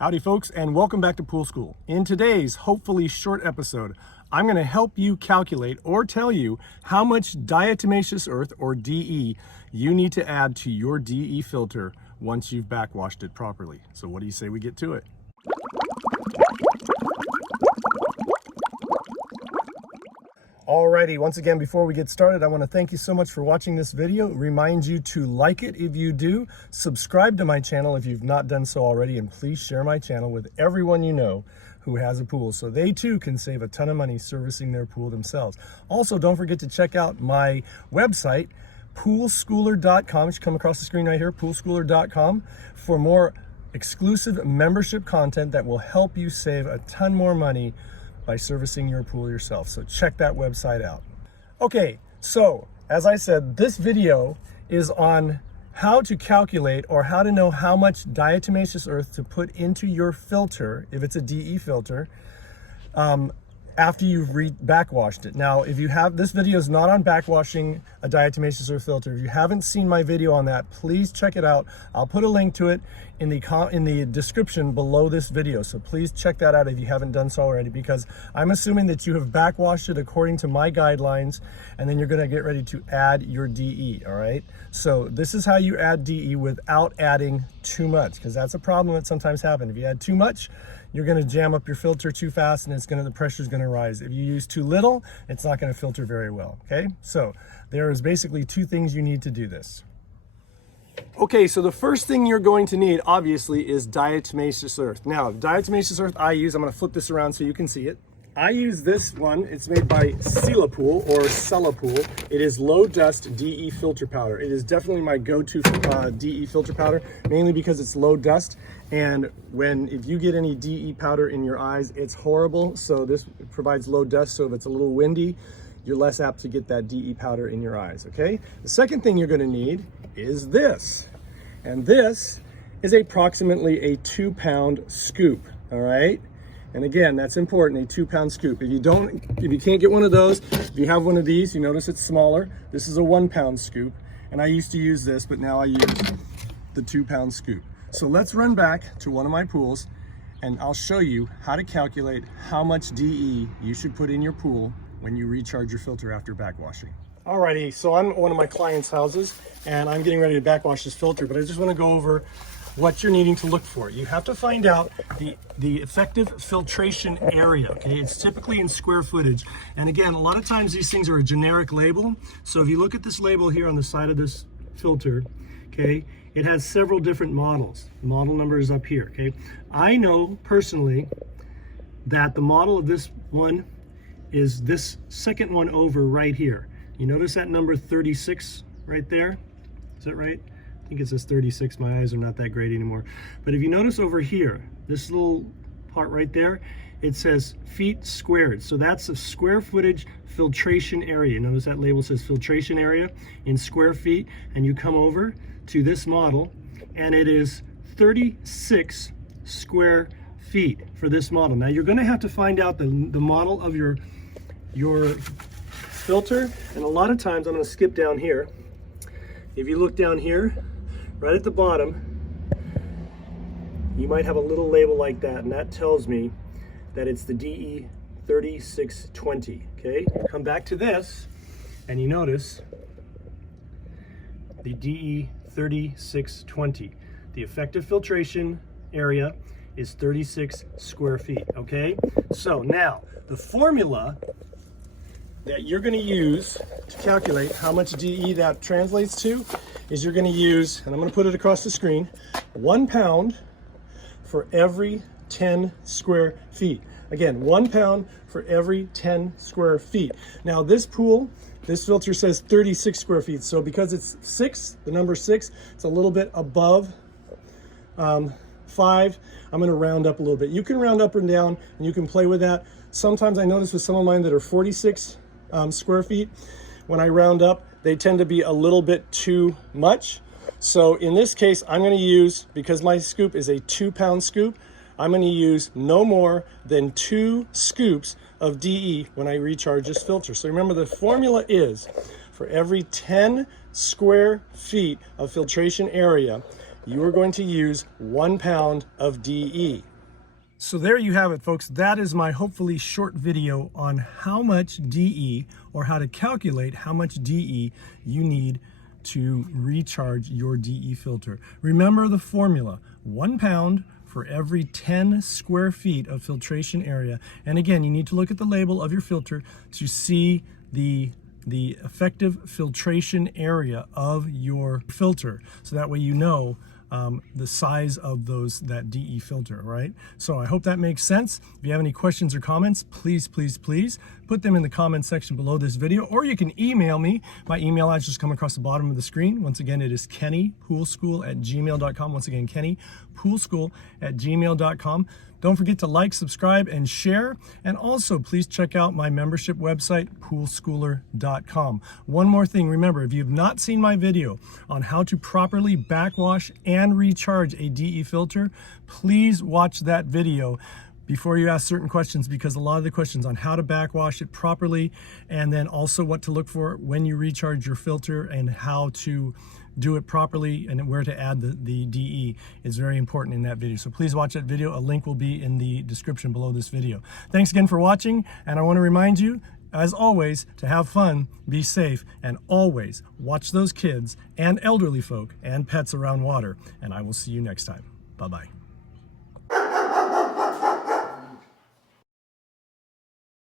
Howdy folks, and welcome back to Pool School. In today's hopefully short episode, I'm going to help you calculate or tell you how much diatomaceous earth, or DE, you need to add to your DE filter once you've backwashed it properly. So what do you say we get to it? Alrighty, once again, before we get started, I want to thank you so much for watching this video. Remind you to like it if you do, subscribe to my channel if you've not done so already, and please share my channel with everyone you know who has a pool so they too can save a ton of money servicing their pool themselves. Also, don't forget to check out my website, poolschooler.com. It should come across the screen right here, poolschooler.com, for more exclusive membership content that will help you save a ton more money by servicing your pool yourself. So check that website out. Okay, so as I said, this video is on how to calculate or how to know how much diatomaceous earth to put into your filter, if it's a DE filter, after you've backwashed it. Now, if you have, this video is not on backwashing a diatomaceous earth filter. If you haven't seen my video on that, please check it out. I'll put a link to it in the description below this video. So please check that out if you haven't done so already, because I'm assuming that you have backwashed it according to my guidelines, and then you're gonna get ready to add your DE, all right? So this is how you add DE without adding too much, because that's a problem that sometimes happens. If you add too much, you're going to jam up your filter too fast, and the pressure's going to rise. If you use too little, it's not going to filter very well, okay? So there is basically two things you need to do this. Okay, so the first thing you're going to need, obviously, is diatomaceous earth. Now, diatomaceous earth I'm going to flip this around so you can see it. I use this one. It's made by Pool or Pool. It is low dust DE filter powder. It is definitely my go-to DE filter powder, mainly because it's low dust. And if you get any DE powder in your eyes, it's horrible. So this provides low dust. So if it's a little windy, you're less apt to get that DE powder in your eyes, okay? The second thing you're gonna need is this. And this is approximately a 2-pound scoop, all right? And again, that's important, a 2-pound scoop. If you can't get one of those, if you have one of these, you notice it's smaller. This is a 1-pound scoop. And I used to use this, but now I use the 2-pound scoop. So let's run back to one of my pools, and I'll show you how to calculate how much DE you should put in your pool when you recharge your filter after backwashing. Alrighty, so I'm at one of my clients' houses, and I'm getting ready to backwash this filter, but I just want to go over what you're needing to look for. You have to find out the effective filtration area, okay? It's typically in square footage. And again, a lot of times these things are a generic label. So if you look at this label here on the side of this filter, okay, it has several different models. The model number is up here, okay? I know personally that the model of this one is this second one over right here. You notice that number 36 right there? Is that right? I think it says 36. My eyes are not that great anymore. But if you notice over here, this little part right there, it says feet squared. So that's a square footage filtration area. Notice that label says filtration area in square feet. And you come over to this model, and it is 36 square feet for this model. Now you're going to have to find out the model of your filter, and a lot of times I'm going to skip down here. If you look down here, right at the bottom, you might have a little label like that, and that tells me that it's the DE 3620, okay? Come back to this, and you notice the DE 3620. The effective filtration area is 36 square feet, okay? So now, the formula that you're gonna use to calculate how much DE that translates to is you're gonna use, and I'm gonna put it across the screen, 1 pound for every 10 square feet. Again, 1 pound for every 10 square feet. Now this pool, this filter says 36 square feet. So because it's 6, the number 6, it's a little bit above 5. I'm gonna round up a little bit. You can round up and down, and you can play with that. Sometimes I notice with some of mine that are 46 square feet, when I round up, they tend to be a little bit too much. So in this case, I'm gonna use, because my scoop is a 2-pound scoop, I'm gonna use no more than 2 scoops of DE when I recharge this filter. So remember, the formula is for every 10 square feet of filtration area, you are going to use 1 pound of DE. So there you have it, folks. That is my hopefully short video on how much DE, or how to calculate how much DE you need to recharge your DE filter. Remember the formula: 1 pound for every 10 square feet of filtration area. And again, you need to look at the label of your filter to see the effective filtration area of your filter, so that way you know the size of that DE filter, right? So I hope that makes sense. If you have any questions or comments, please put them in the comment section below this video, or you can email me. My email address just come across the bottom of the screen. Once again, it is kennypoolschool@gmail.com. Once again, kennypoolschool@gmail.com. Don't forget to like, subscribe, and share. And also, please check out my membership website, poolschooler.com. One more thing, remember, if you've not seen my video on how to properly backwash and recharge a DE filter, please watch that video before you ask certain questions, because a lot of the questions on how to backwash it properly, and then also what to look for when you recharge your filter, and how to do it properly, and where to add the DE is very important in that video. So please watch that video. A link will be in the description below this video. Thanks again for watching, and I want to remind you, as always, to have fun, be safe, and always watch those kids and elderly folk and pets around water. And I will see you next time. Bye-bye.